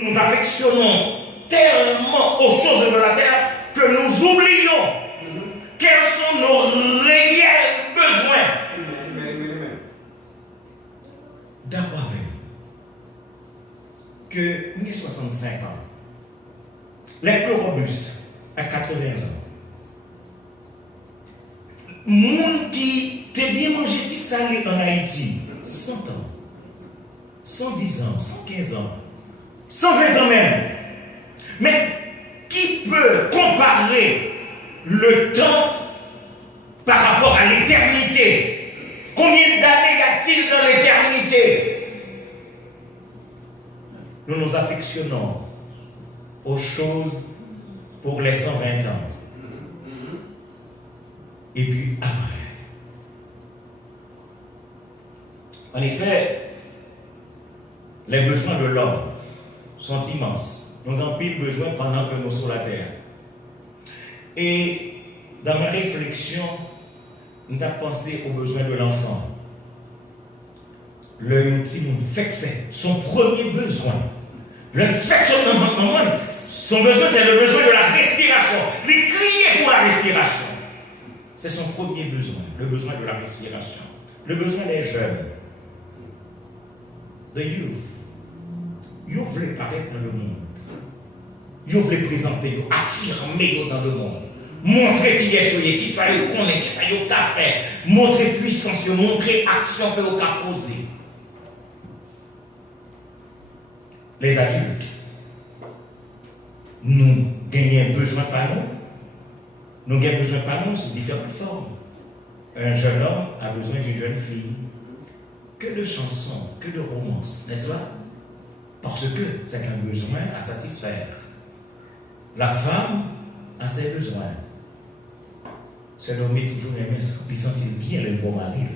Nous affectionnons tellement aux choses de la terre que nous oublions quels sont nos réels besoins. D'accord avec que nous 65 ans, les plus robustes à 80 ans, monde qui t'es bien mangé ti salé en Haïti, 100 ans, 110 ans, 115 ans, 120 ans même. Mais qui peut comparer le temps par rapport à l'éternité? Combien d'années y a-t-il dans l'éternité? Nous nous affectionnons aux choses pour les 120 ans. Et puis après. En effet, les besoins de l'homme sont immenses. Nous avons pile besoin pendant que nous sommes sur la terre. Et dans ma réflexion, nous avons pensé aux besoins de l'enfant. Le petit fait, son premier besoin. Le fait son besoin, c'est le besoin de la respiration. Il crier pour la respiration. C'est son premier besoin, le besoin de la respiration. Le besoin des jeunes. The youth. Ils veulent paraître dans le monde. Ils veulent présenter, affirmer dans le monde. Montrer qui est-ce qui ça y connaît, qui ça y fait. Montrer puissance, montrer action que vous avez posée. Les adultes, nous gagnons besoin par nous. Nous avons besoin par nous sous différentes formes. Un jeune homme a besoin d'une jeune fille. Que de chansons, que de romances, n'est-ce pas? Parce que c'est un besoin à satisfaire. La femme a ses besoins. C'est l'homme toujours aimé, puis sentir bien le bon mari.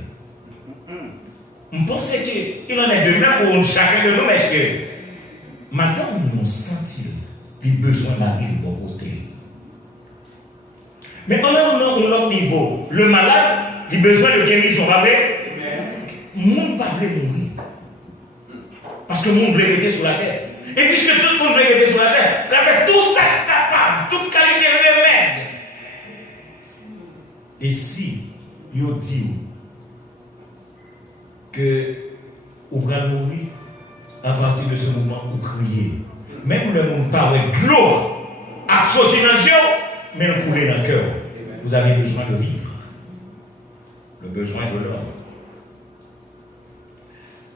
Je pense qu'il en est de même pour chacun de nous, mais est-ce que madame nous sentit les besoins de mari de bon côté? Mais on a un autre niveau. Le malade, il a besoin de guérison. Le monde ne va pas mourir. Parce que le monde veut rester sur la terre. Et puisque tout le monde veut rester sur la terre, c'est avec tout ça capable, toute qualité remède. Et si il dit que vous allez mourir, à partir de ce moment, vous criez. Même le monde parle de l'eau, à sortir dans le jeu, mais le couler dans le cœur. Vous avez besoin de vivre. Le besoin de l'homme.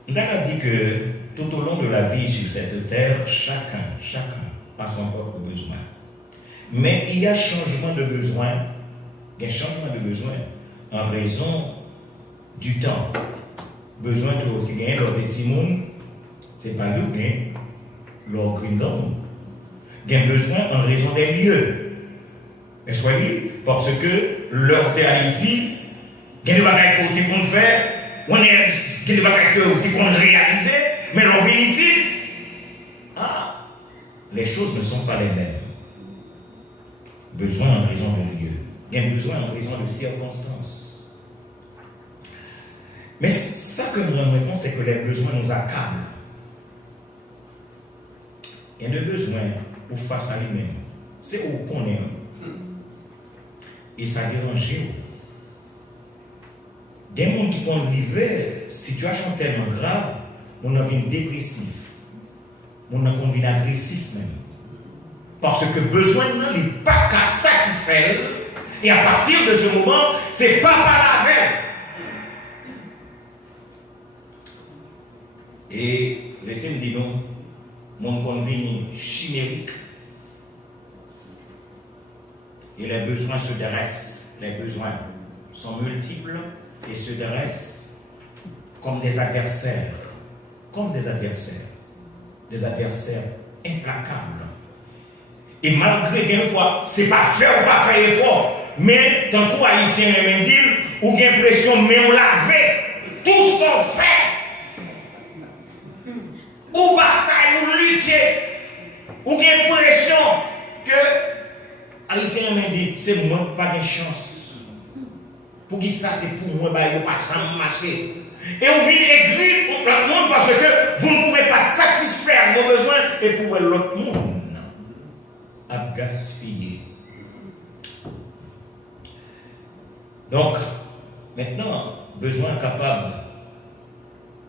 Nous avons dit que tout au long de la vie sur cette terre, chacun a son propre besoin. Mais il y a changement de besoin. Il y a changement de besoin en raison du temps. Besoin de gagner lors des petits mondes, ce n'est pas le gain, lors du grand. Il y a besoin en raison des lieux. Et soyez, parce que lors de Haïti, il y a des bagages qu'on fait, il y a des bagages qu'on réalise, mais l'on vit ici, les choses ne sont pas les mêmes. Besoin en raison de lieu. Il y a besoin en raison de circonstances. Mais ça que nous rendons compte, c'est que les besoins nous accablent. Il y a des besoins pour face à lui-même. C'est où qu'on est. Et ça dérange. Des gens qui vont vivre situation tellement grave, on a envie dépressif. On a envie agressif même. Parce que besoin n'est pas qu'à satisfaire. Et à partir de ce moment, c'est pas par la veille. Et laissez-moi dire non, mon convenu chimérique. Et les besoins se dressent, les besoins sont multiples et se dressent comme des adversaires. Comme des adversaires implacables. Et malgré qu'une fois, ce n'est pas faire ou pas faire effort, mais tant qu'aux haïtiens même dit, ou bien pression, mais on l'avait, tous sont faits. Ou bataille, ou lutter, ou bien pression, que haïtiens même dit, c'est moi pas de chance. Pour qui ça c'est pour moi, bah, il n'y a pas de marcher. Et on vient écrire pour le monde parce que vous ne pouvez pas satisfaire vos besoins et pour l'autre monde à gaspiller. Donc, maintenant, besoin capable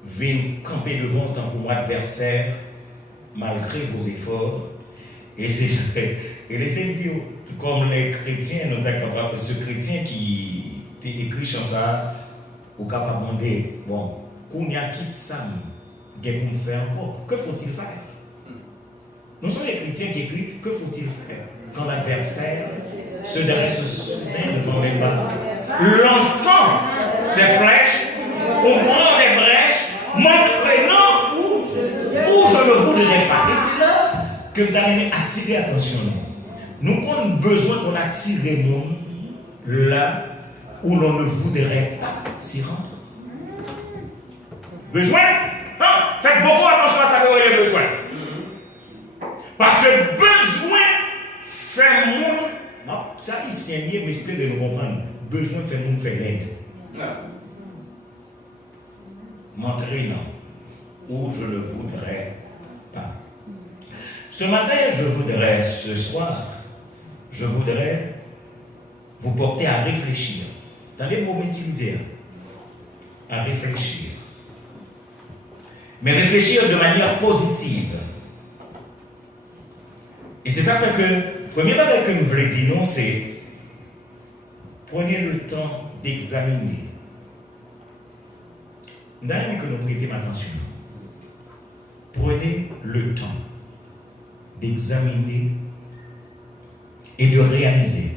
de camper devant tant que adversaire malgré vos efforts. Et laissez-moi dire, comme les chrétiens, nous sommes capables, ce chrétien qui t'a écrit sur ça, ou capable de demander, bon, qu'on y a qui ça pour me faire encore? Que faut-il faire? Nous sommes les chrétiens qui écrivent, que faut-il faire quand l'adversaire se souvient devant les pas, lançant ses flèches, ouvrant des brèches, montrant où je ne voudrais pas. Et c'est là que vous allez attirer attention. Nous avons besoin qu'on attire le monde là où l'on ne voudrait pas s'y rendre. Besoin? Non, faites beaucoup attention à ça que vous avez besoin. Parce que besoin fait monde. Non, ça ici est lié, mais j'espère de nous comprendre. Besoin fait monde faire l'aide. Montrer non. Où je ne voudrais pas. Ce matin, ce soir, je voudrais vous porter à réfléchir. Dans les mots utilisés, à réfléchir. Mais réfléchir de manière positive. Et c'est ça fait que, premier bagage que je voulais dire, non, c'est prenez le temps d'examiner. D'ailleurs, que nous prêtons attention. Prenez le temps d'examiner et de réaliser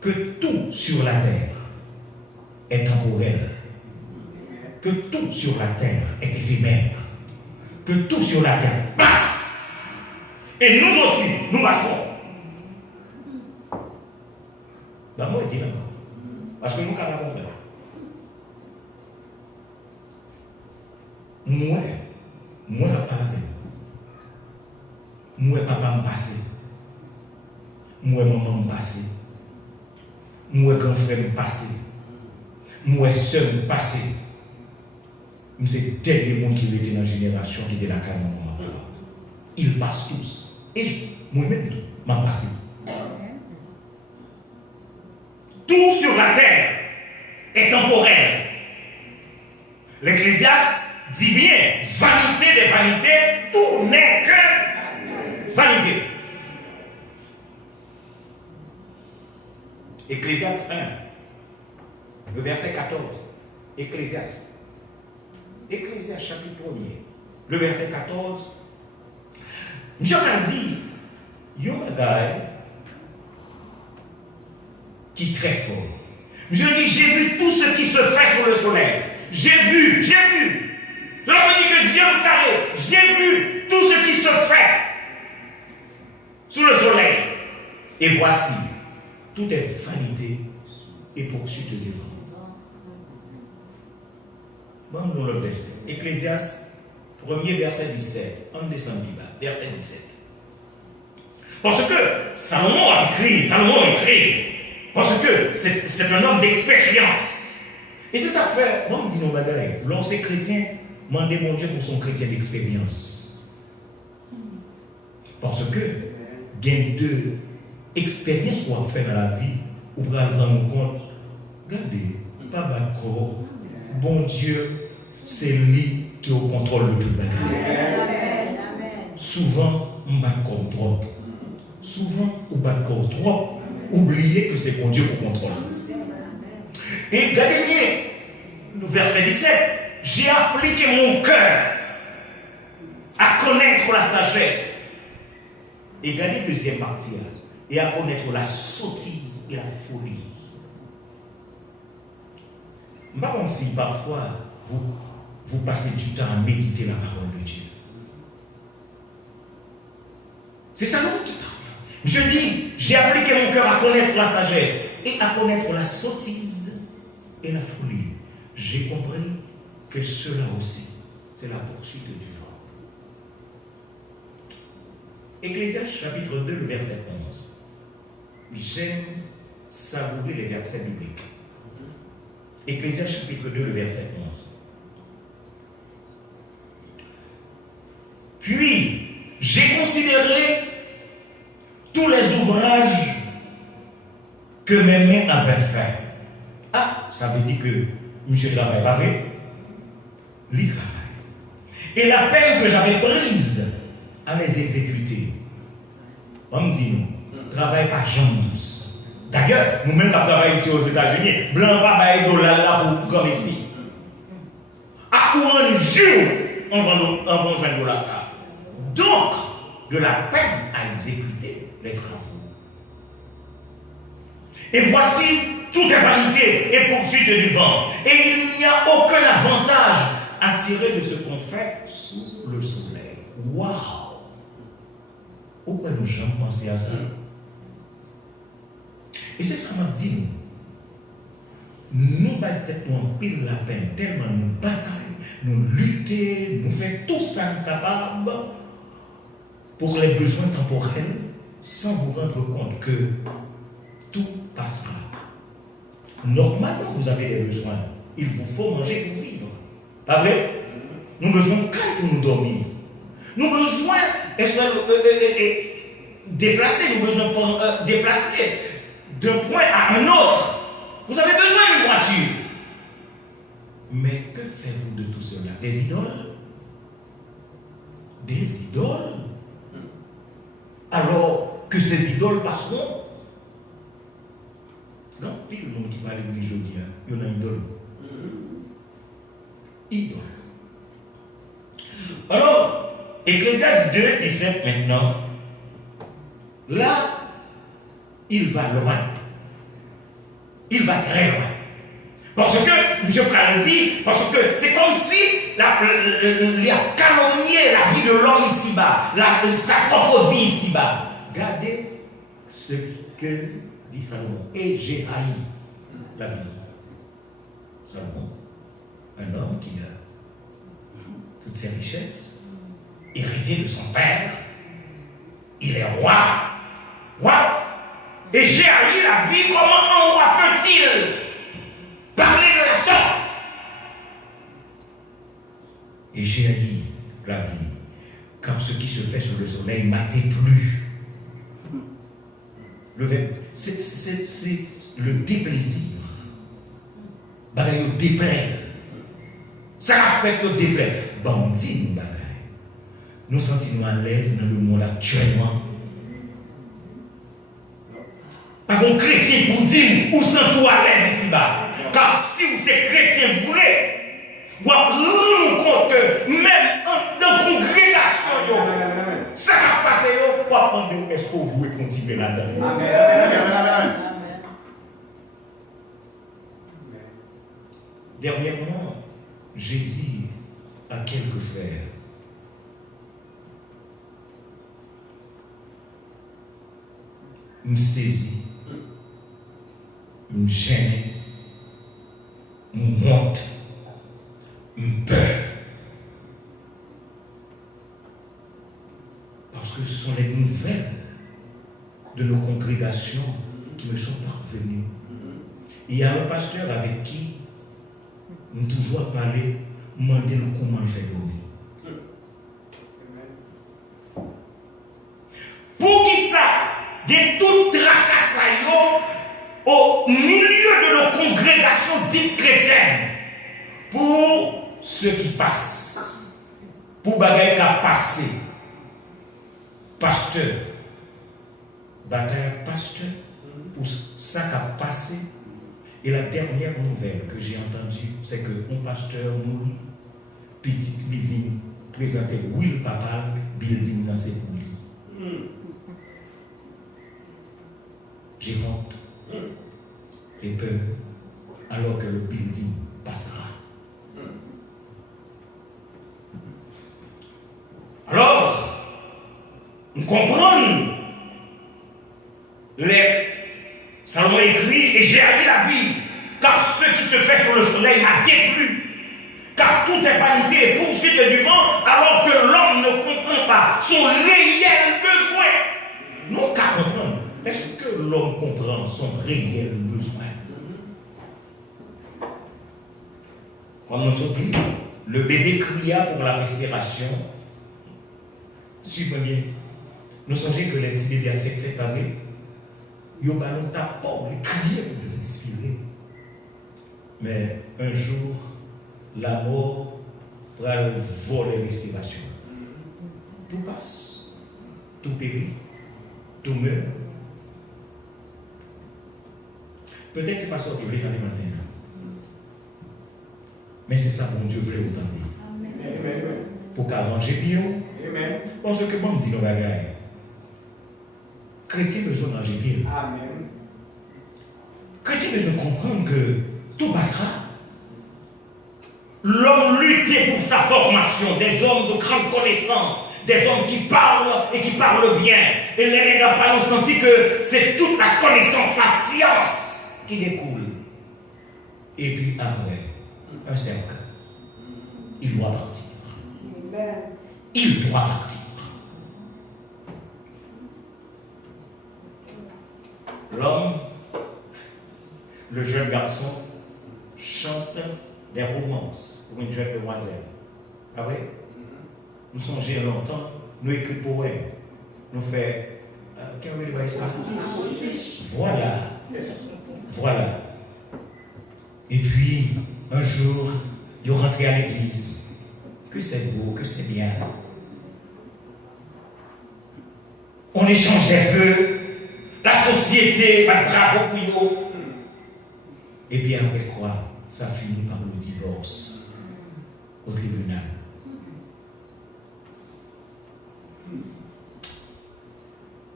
que tout sur la terre est temporel, que tout sur la terre est éphémère, que tout sur la terre passe. Et nous aussi, nous passerons. Ben moi, je dis encore. Parce que nous, quand même, moi, je ne parle pas avec moi, papa me passe. Moi, maman me passe. Moi, grand frère me passe. Moi, soeur me passe. C'est tel le monde qui était dans la génération qui était dans la maman. Ils passent tous. Et moi-même, je m'en passe. Tout sur la terre est temporel. L'Ecclésiaste dit bien, vanité des vanités, tout n'est que vanité. Ecclésiaste 1, le verset 14. Ecclésiaste chapitre 1er, le verset 14. Dieu m'a dit, il y a un gars qui est très fort. Dieu dit, j'ai vu tout ce qui se fait sur le soleil. J'ai vu. Cela veut dire que Dieu me carré. J'ai vu tout ce qui se fait sous le soleil. Et voici, tout est vanité et poursuite du vent. Bon, nous le verset. Ecclésiaste, 1er verset 17. On descend Bible, verset 17. Parce que Salomon écrit. Parce que c'est un homme d'expérience. Et c'est ça que fait, bon, dit nos bagailles. Lancer chrétien, demandez mon Dieu pour son chrétien d'expérience. Parce que, il y a deux expériences qu'on fait dans la vie, où on va rendre compte, regardez, pas d'accord, bon Dieu, c'est lui qui est au contrôle de tout le bagaille. Souvent, on bat comme trop. Souvent, on bat comme trop. Oubliez que c'est bon Dieu qui contrôle. Et regardez bien, le verset 17, j'ai appliqué mon cœur à connaître la sagesse. Et regardez la deuxième partie, et à connaître la sottise et la folie. Je ne sais pas si parfois vous passez du temps à méditer la parole de Dieu. C'est ça qui parle. Je dis, j'ai appliqué mon cœur à connaître la sagesse et à connaître la sottise et la folie. J'ai compris que cela aussi, c'est la poursuite du vent. Ecclésiaste chapitre 2, verset 11. J'aime savourer les versets bibliques. Ecclésiaste chapitre 2, le verset 11. Puis, j'ai considéré tous les ouvrages que mes mains avaient faits. Ah, ça veut dire que monsieur ne travaille pas vrai? Il travaille. Et la peine que j'avais prise à les exécuter. On me dit, nous, travaille pas jamais douce. D'ailleurs, nous-mêmes qui travaillons ici aux États-Unis, blanc pas bailler dollar là pour comme ici. À un jour, on va joindre dollar ça. Donc, de la peine à exécuter les travaux. Et voici, tout est vanité et poursuite du vent. Et il n'y a aucun avantage à tirer de ce qu'on fait sous le soleil. Waouh! Pourquoi nous jamais pensé à ça? Et c'est ce qu'on m'a dit. Nous battons en pile la peine, tellement nous bataillons, nous luttons, nous faisons tout ça capable pour les besoins temporels, sans vous rendre compte que tout passera. Normalement, vous avez des besoins. Il vous faut manger pour vivre. Pas vrai? Nous avons besoin de caille pour nous dormir. Nous avons besoin de déplacer, nous avons besoin de déplacer d'un point à un autre. Vous avez besoin d'une voiture. Mais que faites-vous de tout cela? Des idoles? Des idoles? Alors que ces idoles passeront? Dans le monde qui parle de l'église aujourd'hui, il y en a une idole. Idole. Alors, Ecclésiaste 2, 17 maintenant, là, il va loin. Il va très loin. Parce que, M. Pral dit, parce que c'est comme si il a calomnié la vie de l'homme ici-bas, sa propre vie ici-bas. Regardez ce que dit Salomon. Et j'ai haï la vie. Salomon, un homme qui a toutes ses richesses, hérité de son père, il est roi. Roi. Et j'ai haï la vie. Comment un roi peut-il parler de la sorte? Et j'ai haï la vie, car ce qui se fait sous le soleil m'a déplu. C'est le déplaisir. Bagaille au déplaît. Ça a fait le déplaît. Bandit nous bagaille. Nous sentons à l'aise dans le monde actuellement. Par contre, chrétien pour dire où sentez-vous à l'aise ici-bas. Car si vous êtes chrétien vrai, vous vous rendez compte que même dans la congrégation, ça va passer, vous allez demander est-ce que vous pouvez continuer là-dedans. Amen. Dernièrement, j'ai dit à quelques frères, me saisis, me gêne, me honte, me peur. Parce que ce sont les nouvelles de nos congrégations qui me sont parvenues. Il y a un pasteur avec qui nous toujours parlé, demander comment il fait dormir. Pour qui ça? De tout tracassaillot au milieu de nos congrégations dites chrétiennes, pour ceux qui passent, pour bagaille qui a passé, pasteur, bataille pasteur, pour ça qui a passé. Et la dernière nouvelle que j'ai entendue, c'est qu'un pasteur mourit, petit living, présenté Will Papal, building dans ses poulies. J'ai honte, j'ai peur, alors que le building passera. Alors, nous comprenons les Salomon écrit, et j'ai haï la vie, car ce qui se fait sur le soleil m'a déplu. Car tout est vanité et poursuite du vent, alors que l'homme ne comprend pas son réel besoin. Nous qu'à comprendre. est-ce que l'homme comprend son réel besoin? Comme nous dit, le bébé cria pour la respiration. Suivez bien. Nous songez que les petits bébés a fait pareil. Ils ont ballon tapant, ils criaient pour respirer. Mais un jour, la mort va voler respiration. Tout passe, tout périt, tout meurt. Peut-être c'est pas ça que vous voulez entendre maintenant. Mais c'est ça que mon Dieu voulait entendre. Pour qu'arranger bien. Parce que bon dit nos bagages. Chrétien besoin d'arranger bien. Chrétien besoin de comprendre que tout passera. L'homme luttait pour sa formation, des hommes de grande connaissance, des hommes qui parlent et qui parlent bien. Et les gars pas ont senti que c'est toute la connaissance, la science qui découle. Et puis après, un cercle. Il doit partir. Il doit partir. L'homme, le jeune garçon, chante des romances pour une jeune demoiselle. Ah oui? Nous songeons longtemps, nous écrivons poèmes, nous faisons. Voilà. Voilà. Et puis, un jour, ils sont rentrés à l'église. Que c'est beau, que c'est bien. On échange des vœux. La société, bravo pour eux. Et bien après quoi? Ça finit par le divorce au tribunal.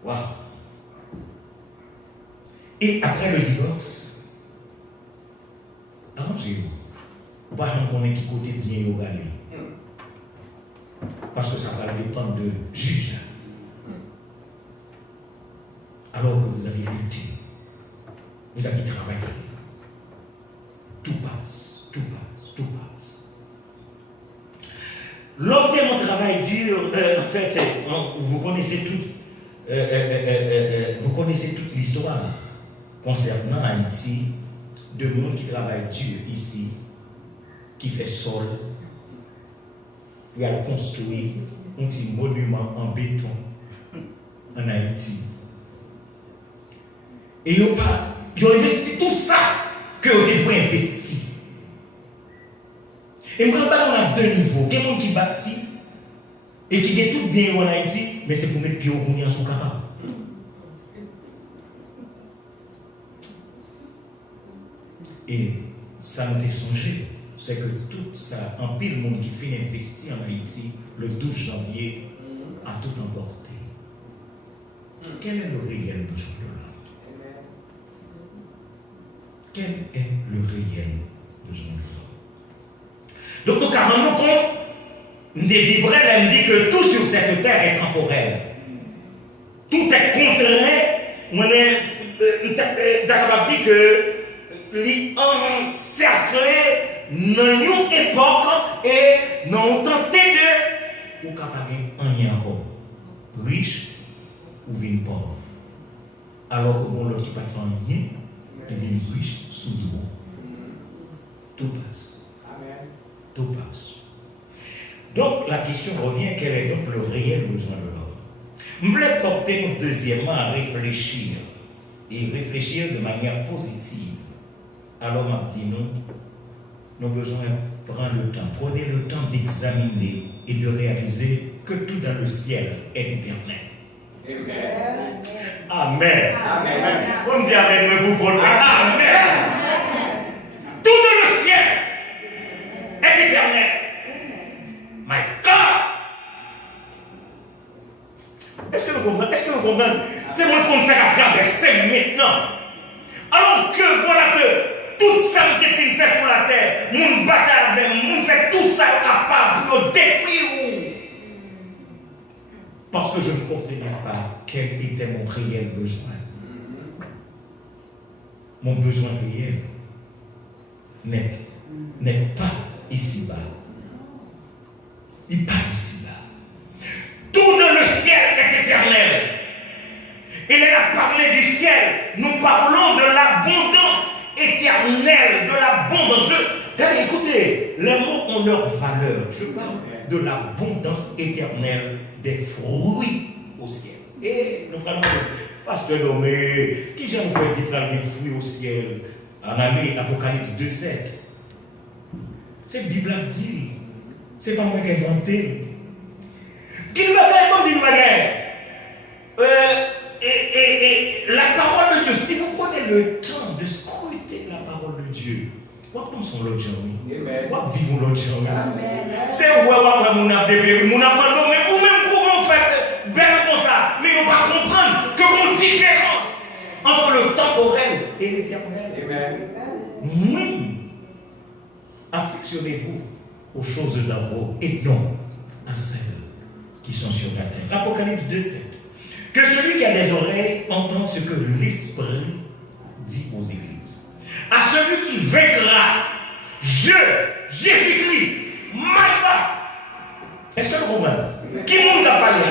Wow. Et après le divorce, arrangez-vous. Vous ne pouvez pas connaître qui côté bien au aller. Parce que ça va dépendre de juge. Alors que vous avez lutté, vous avez travaillé. Tout passe, tout passe, tout passe. L'homme tellement travail dur, en fait, vous connaissez toute l'histoire concernant Haïti, de monde qui travaille dur ici, qui fait sol, il a construit un petit monument en béton en Haïti. Et ils ont investi tout ça que vous devez investir. Et moi, on a deux niveaux. Il y a des gens qui bâtissent et qui ont tout bien en Haïti, mais c'est pour mettre pied au bout en son capable. Et ça nous a songé, c'est que tout ça, en pile monde qui finit d'investir en Haïti, le 12 janvier, a tout emporté. Quel est le réel besoin de l'homme? Quel est le réel besoin de l'homme? Donc, nous avons compte, nous dit vrai, elle dit que tout sur cette terre est temporel. Tout est contraint. On est d'accord dire que l'encerclé dans une époque et nous tenté de ou capable rien encore. Riche ou vin pauvre. Alors que bon l'autre qui pas de rien devient riche sous dos. Tout passe. Amen. Tout passe. Donc la question revient, quel est donc le réel besoin de l'homme? Je voulais porter nous deuxièmement à réfléchir et réfléchir de manière positive. Alors m'a dit nous avons besoin de prendre le temps. Prenez le temps d'examiner et de réaliser que tout dans le ciel est éternel. Amen. Amen. Amen. On dit Amen, mais vous prenez Amen. Tout dans le ciel est éternel. My God. Est-ce que vous comprenez? C'est moi qu'on fait à traverser maintenant. Alors que voilà que tout ça me définit fait sur la terre, mon bataille avec mon fait tout ça capable de détruire. Parce que je ne comprenais pas quel était mon réel besoin. Mon besoin réel n'est pas ici-bas. Il n'est pas ici-bas. Tout dans le ciel est éternel. Il a parlé du ciel. Nous parlons de l'abondance éternelle, de l'abondance. Écoutez, les mots ont leur valeur. Je parle de l'abondance éternelle des fruits au ciel. Et nous parlons de pasteur nommé, qui j'en fait dire des fruits au ciel. En Apocalypse 2,7. C'est la Bible qui dit. C'est pas moi qui ai inventé. Qui nous a dit la parole de Dieu, si vous prenez le temps de scruter la parole de Dieu, quoi pensons l'autre gens? Quoi vivons l'autre gens? C'est où on a dépéri, on a abandonné, ou même comment faire belle comme ça, mais on va comprendre que mon différence entre le temporel et l'éternel. Oui, affectionnez-vous aux choses d'en haut et non à celles qui sont sur la terre. Apocalypse 2,7. Que celui qui a des oreilles entende ce que l'Esprit dit aux églises. À celui qui vaincra, Jésus-Christ, est-ce que le Romain, qui monte à parler?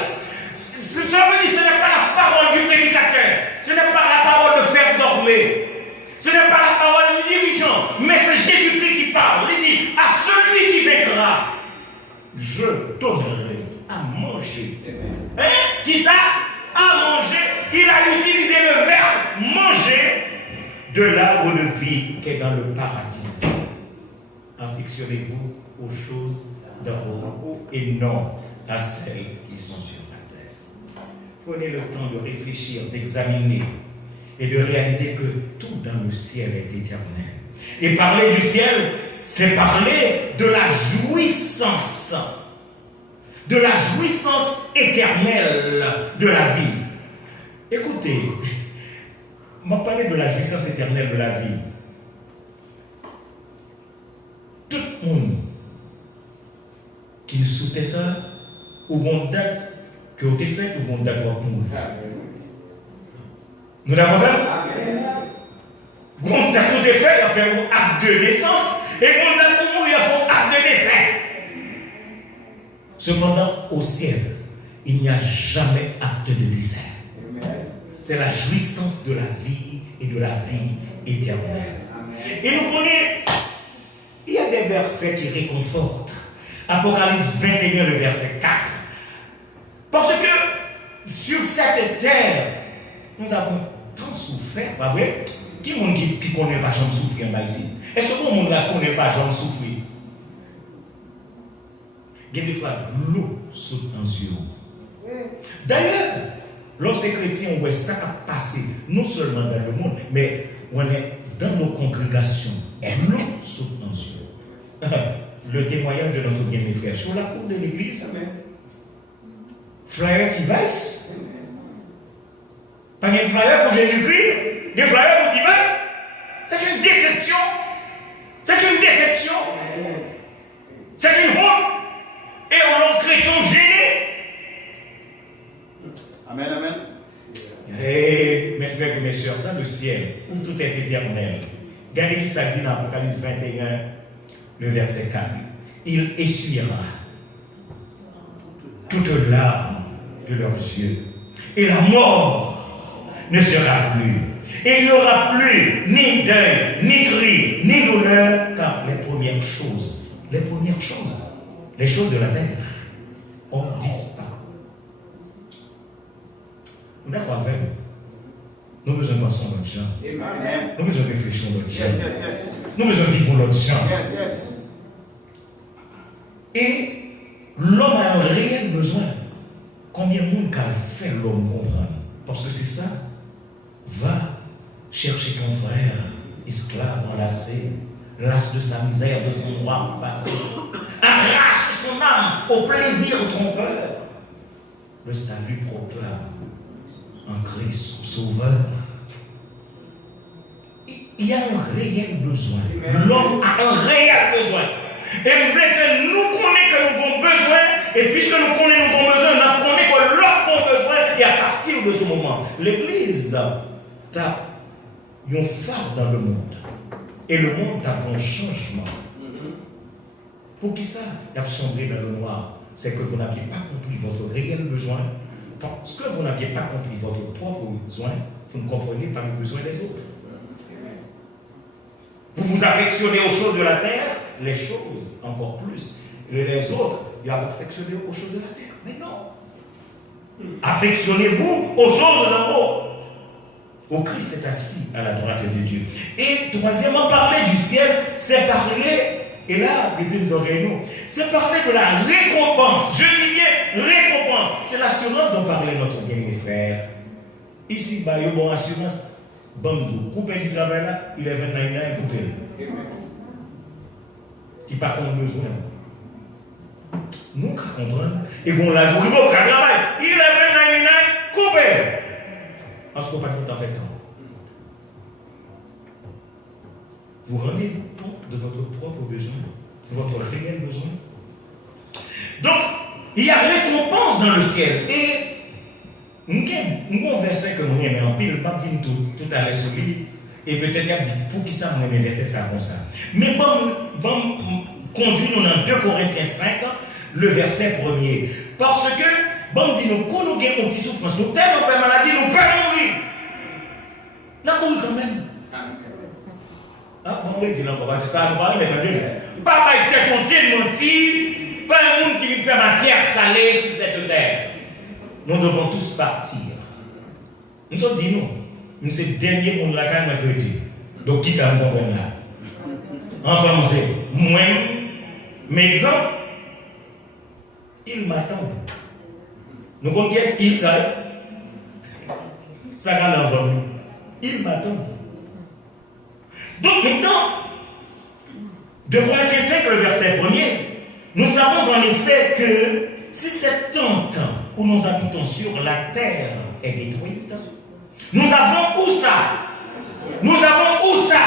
Ça veut dire que ce n'est pas la parole du prédicateur, ce n'est pas la parole de faire dormir, ce n'est pas la parole du dirigeant, mais c'est Jésus-Christ qui parle. Il dit, à celui qui vaincra, je donnerai à manger. Hein? Qui ça? À manger. Il a utilisé le verbe manger de l'arbre de vie qui est dans le paradis. Affectionnez-vous aux choses d'en haut et non à celles qui sont sur la terre. Prenez le temps de réfléchir, d'examiner et de réaliser que tout dans le ciel est éternel. Et parler du ciel, c'est parler de la jouissance éternelle de la vie. Écoutez, m'a parlé de la jouissance éternelle de la vie. Tout le monde qui souhaitait ça, au bon date que vous avez fait, au bon date pour mourir. Nous l'avons fait? Grand date que vous fait, il a fait un acte de naissance, et grand date pour mourir, il a fait un acte de décès. Cependant, au ciel, il n'y a jamais acte de décès. C'est la jouissance de la vie et de la vie éternelle. Et nous connaissons, il y a des versets qui réconfortent. Apocalypse 21, le verset 4. Parce que sur cette terre, nous avons tant souffert, pas vrai? Qui ne connaît pas jamais souffrir ici? Est-ce que tout le monde ne connaît pas jamais souffrir? Il y a des fois, l'eau saute dans les yeux. D'ailleurs, lorsque les chrétiens, on voit ça qui a passé, non seulement dans le monde, mais on est dans nos congrégations. L'eau saute dans les yeux. Le témoignage de notre bien-aimé frère sur la cour de l'église. Flyer T-Vice. Pas de flyer pour Jésus-Christ, des flyers pour T-Vice. C'est une déception. C'est une déception. C'est une honte. Et on l'a chrétien gêné. Amen, amen. Et mes frères et mes soeurs, dans le ciel, où tout est éternel, regardez qui ça dit dans Apocalypse 21, le verset 4. Il essuiera toute larme de leurs yeux. Et la mort ne sera plus. Et il n'y aura plus ni deuil, ni cri, ni douleur, car les choses de la terre ont disparu. Nous n'avons pas fait. Nous avons besoin de penser à l'autre gens. Nous avons besoin de réfléchir à l'autre gens. Nous avons besoin de vivre l'autre gens. Et l'homme a un réel besoin. Combien de monde fait l'homme comprendre? Parce que c'est ça. Va chercher ton frère, esclave enlacé, lasse de sa misère, de son droit passé. Arrache son âme au plaisir trompeur. Le salut proclame en Christ Sauveur. Il y a un réel besoin. L'homme a un réel besoin. Et vous voulez que nous connaissions que nous avons besoin, et puisque nous connaissons nos besoins, nous connaissons que l'autre a besoin, et à partir de ce moment, l'Église tape un phare dans le monde. Et le monde tape un changement. Pour qui ça? Il a sombré dans le noir. C'est que vous n'aviez pas compris votre réel besoin. Parce que vous n'aviez pas compris votre propre besoin, vous ne comprenez pas le besoin des autres. Vous vous affectionnez aux choses de la terre, les choses encore plus. Les autres, ils ont affectionné aux choses de la terre. Mais non. Affectionnez-vous aux choses d'en haut. Au Christ est assis à la droite de Dieu. Et troisièmement, parler du ciel, c'est parler, et là, c'est parler de la récompense. Je dis bien récompense. C'est l'assurance dont parlait notre bien-aimé frère. Ici, il y a une bonne assurance. Bon, coupé du travail là, il est 29 ans, coupé. Il n'a pas besoin. Nous comprenons. Et on l'a joué, il va au travail. Il est 29 ans, coupé. Parce qu'on n'a pas de temps fait temps. Vous rendez-vous compte de votre propre besoin, de votre réel besoin. Donc, il y a récompense dans le ciel. Et un verset que moi j'aime en pile, je vais tout à l'heure sur lui, et peut-être il y a dit pour qui ça moi j'aime verset ça comme ça. Mais bon, conduit nous dans 2 Corinthiens 5, le verset 1er. Parce que, bon, dit nous, quand nous avons une petite souffrance, nous tellement pas maladie, nous pouvons mourir. Nous mourons quand même. Ah, bon, oui, dis non, parce que ça, nous parlons de papa était content de mentir, pas un monde qui fait matière salée sur cette terre. Nous devons tous partir. Nous sommes dit non. Nous sommes le dernier monde là qui m'a créé. Donc qui ça me comprend là? Enfin, c'est moi, mes exemples, ils m'attendent. Nous connaissons qu'est-ce qu'ils savent? Ça va l'envoi. Ils m'attendent. Donc maintenant, de Corinthiens 5, le verset 1er, nous savons en effet que si cette tente où nous habitons sur la terre est détruite, nous avons où ça? Nous avons où ça?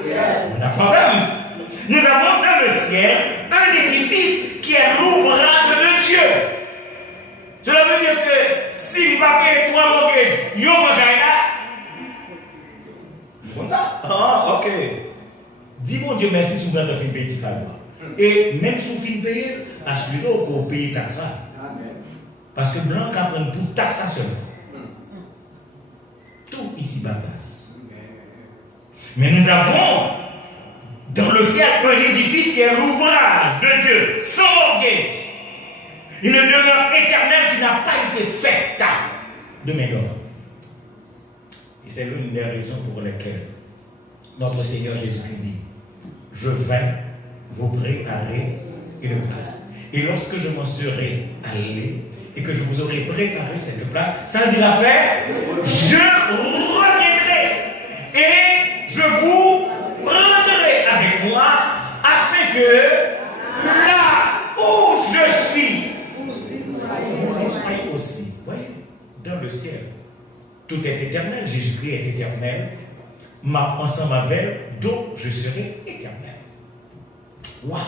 On a quand même. Nous avons dans le ciel un édifice qui est l'ouvrage de Dieu. Cela veut dire que si vous avez 3 mortgages, il y a comme ça? Ah, ok. Dis mon Dieu merci si vous avez fait petit calme. Et même si vous finissez payer, assurez-vous que vous payez taxe. Parce que blanc apprend pour taxation. Tout ici passe. Mais nous avons dans le ciel un édifice qui est l'ouvrage de Dieu, sans orgueil. Une demeure éternelle qui n'a pas été faite de mes d'homme. Et c'est l'une des raisons pour lesquelles notre Seigneur Jésus-Christ dit: je vais vous préparer une place. Et lorsque je m'en serai allé et que je vous aurai préparé cette place, ça dit l'affaire, je reviendrai et je vous prendrai avec moi afin que là où je suis, vous y soyez aussi. Voyez, dans le ciel, tout est éternel. Jésus-Christ est éternel. Ensemble avec, donc je serai éternel. Waouh!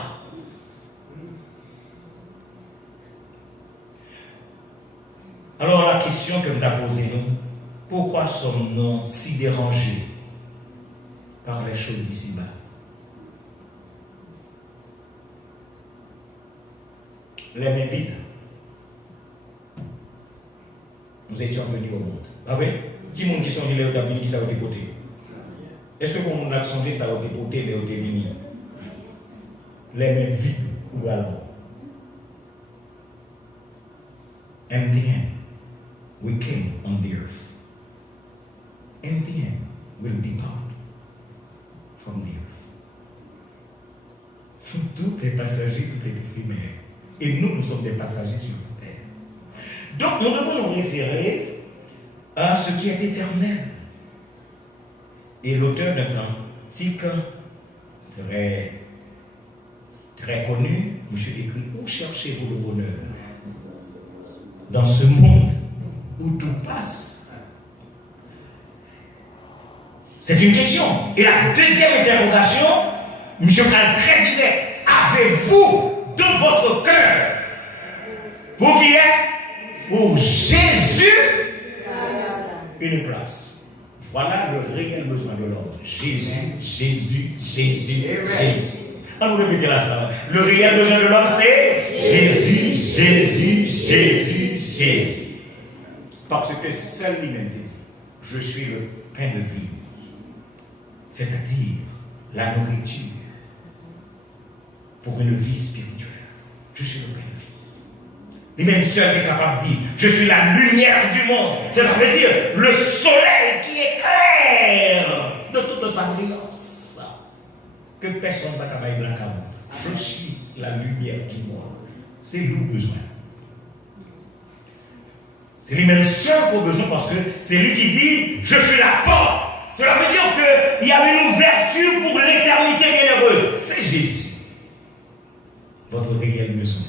Alors la question que nous avons posée, pourquoi sommes-nous si dérangés par les choses d'ici-bas? Les mains vides. Nous étions venus au monde. Vous savez, qui monde qui sont venus aux États-Unis qui savent dépoter? Est-ce que quand on a changé ça a dépoté les États-Unis? Les mains vides ou alors? And then we came on the earth. And then we'll depart from the earth. Tout est passager, tout est éphémère. Et nous sommes des passagers sur la terre. Donc nous devons nous référer à ce qui est éternel. Et l'auteur d'un cantique très connu, monsieur écrit: où cherchez-vous le bonheur? Dans ce monde où tout passe. C'est une question. Et la deuxième interrogation, monsieur Cal très direct: avez-vous dans votre cœur, pour qui est-ce? Pour Jésus, une place. Voilà le réel besoin de l'homme. Jésus, Jésus, Jésus, Jésus. On nous répéter là ça. Le réel besoin de l'homme, c'est Jésus, Jésus, Jésus, Jésus. Parce que seul lui-même dit, je suis le pain de vie. C'est-à-dire la nourriture pour une vie spirituelle. Je suis le pain de vie. Lui-même seul est capable de dire, je suis la lumière du monde. Ça veut dire le soleil qui éclaire de toute sa brillance. Que personne ne va travailler blanc. Je suis la lumière du monde. C'est lui besoin. C'est lui-même seul pour besoin parce que c'est lui qui dit, je suis la porte. Cela veut dire qu'il y a une ouverture pour l'éternité bienheureuse. C'est Jésus. Votre réel besoin,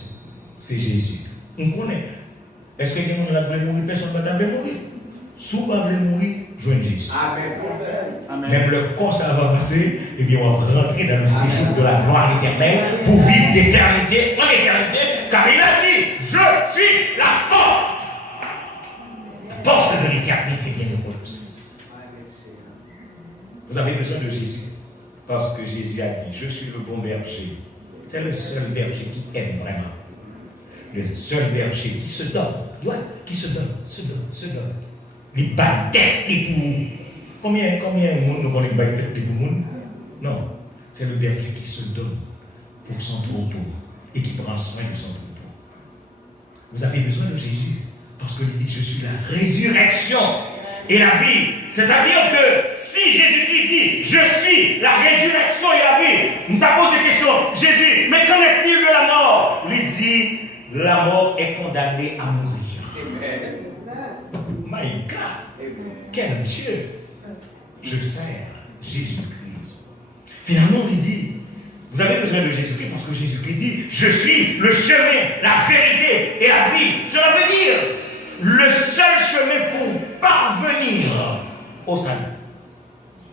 c'est Jésus. On connaît. Est-ce que quelqu'un veut mourir? Personne ne va mourir. Si vous voulez mourir, joignez Jésus. Amen. Même le corps, ça va passer, et bien on va rentrer dans le séjour de la gloire éternelle pour vivre d'éternité en éternité, car il a dit, je suis la porte. La porte de l'éternité bienheureuse. Vous avez besoin de Jésus, parce que Jésus a dit, je suis le bon berger. C'est le seul berger qui aime vraiment. Le seul berger qui se donne. Qui se donne. Il bat tête pour. Combien de monde nous connaissons bat tête pour monde? Non. C'est le berger qui se donne pour son troupeau et qui prend soin de son troupeau. Vous avez besoin de Jésus parce qu'il dit, je suis la résurrection et la vie. C'est-à-dire que si Jésus-Christ dit, je suis la résurrection et la vie, nous t'avons posé la question, Jésus, mais qu'en est-il de la mort? Il dit, la mort est condamnée à mourir. Amen. My God, quel Dieu! Je sers Jésus-Christ. Finalement, il dit, vous avez besoin de Jésus-Christ parce que Jésus-Christ dit, je suis le chemin, la vérité et la vie. Cela veut dire, le seul chemin pour parvenir au salut.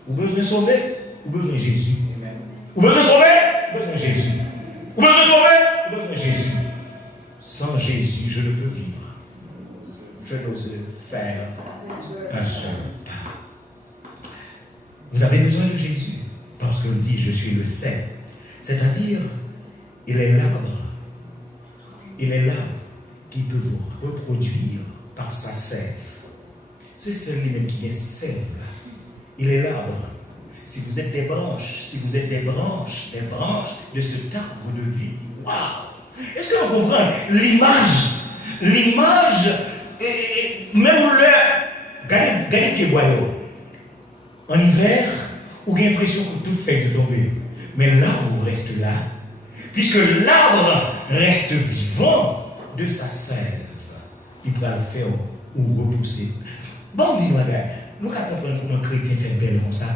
Vous avez besoin de sauver, vous avez besoin de Jésus. Vous avez besoin de sauver, vous avez besoin de Jésus. Vous avez besoin de sauver, vous avez besoin de Jésus. Sans Jésus, je ne peux vivre. Je n'ose faire un seul pas. Vous avez besoin de Jésus parce qu'il dit, je suis le cep. C'est-à-dire, il est l'arbre. Il est l'arbre qui peut vous reproduire par sa sève. C'est celui-même qui est sève. Il est l'arbre. Si vous êtes des branches, des branches de cet arbre de vie. Waouh! Est-ce que vous comprenez l'image, même le. Regardez pied boyau. En hiver, vous avez l'impression que toute feuille est tombée. Mais l'arbre reste là. Puisque l'arbre reste vivant de sa sève. Il pourra le faire ou repousser. Bon, dis-moi, nous comprenons que nos chrétiens fait belle comme ça.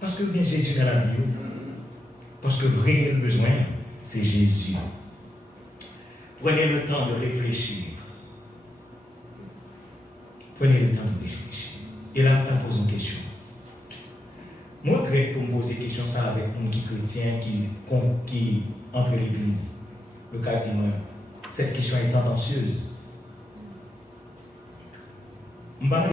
Parce que bien Jésus dans la vie. Parce que le réel besoin, c'est Jésus. Prenez le temps de réfléchir. Prenez le temps de réfléchir. Et là, on pose une question. Moi, je pour me poser une question ça avec un qui chrétien qui entre l'église. Le cas dit, cette question est tendancieuse.